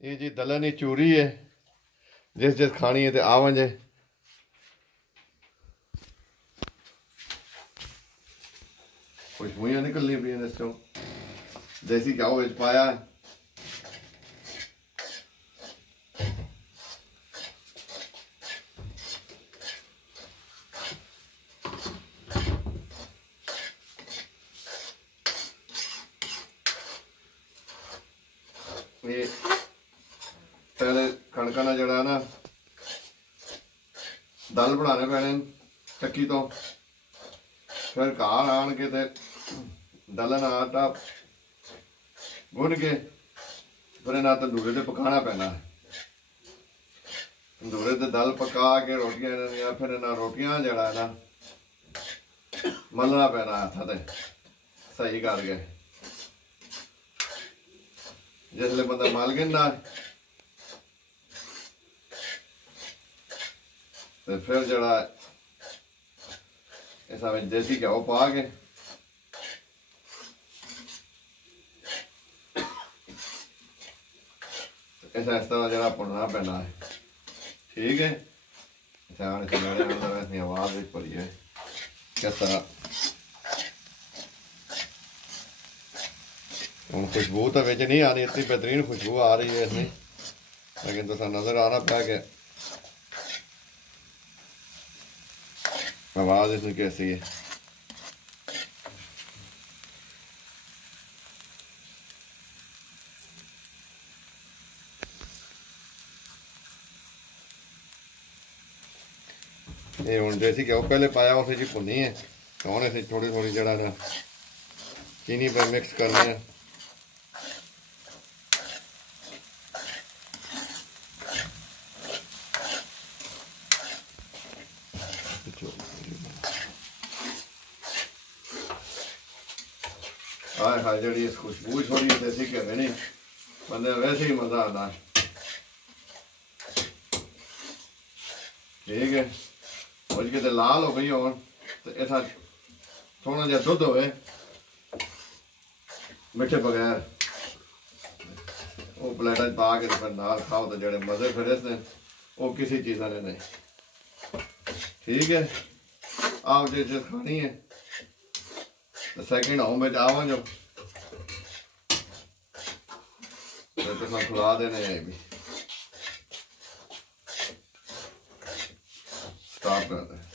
ये जी दलनी चूरी है, जिस जिस खानी है तो आवंज है। खुशबुइयां निकलनी पी इस चो देसी घ्यो पाया है। ये पहले कणका ना जड़ा ना दल बनाने पैने चक्की तो, फिर घर आन के ते दलन आटा गुन के फिर इन्हें तंदूरे ते पकाना पैना। तंदूरे ते दल पका के रोटियां इन्हें फिर इन्हें रोटियां जड़ा है ना मलना पैना हथा ते सही करके। जिसले बंदा मल गिंदा तो फिर जड़ा इस देसी घ्यो पा के इस तरह जरा भुनना पैना है। ठीक है, आवाज भी पड़ी है किस तरह। हम खुशबू तो बिच नहीं आ रही, इतनी बेहतरीन खुशबू आ रही है इसमें, लेकिन तो नजर आ रहा पा के आवाज इसमें कैसी है। ये हूँ देसी घ्यो पहले पाया उसे जी भुनी है, तो हम इसे थोड़ी थोड़ी जड़ा ना चीनी पर मिक्स करनी है। हाय हाय जी इस खुशबू छोड़ी देसी घ्यो नहीं बंदे वैसे ही मजा आता है। ठीक है, भुज के लाल हो गई हो तो ऐसा थोड़ा जहा दुध हो मिठे बगैर वो प्लेटा पा के फिर नाल खाओ तो जड़े मजे फिर इसने वो किसी चीज़ ने नहीं। ठीक है, आप जो खानी है तो सेकंड होम में आवा जो तो खुला देने है भी स्टॉप कर दे।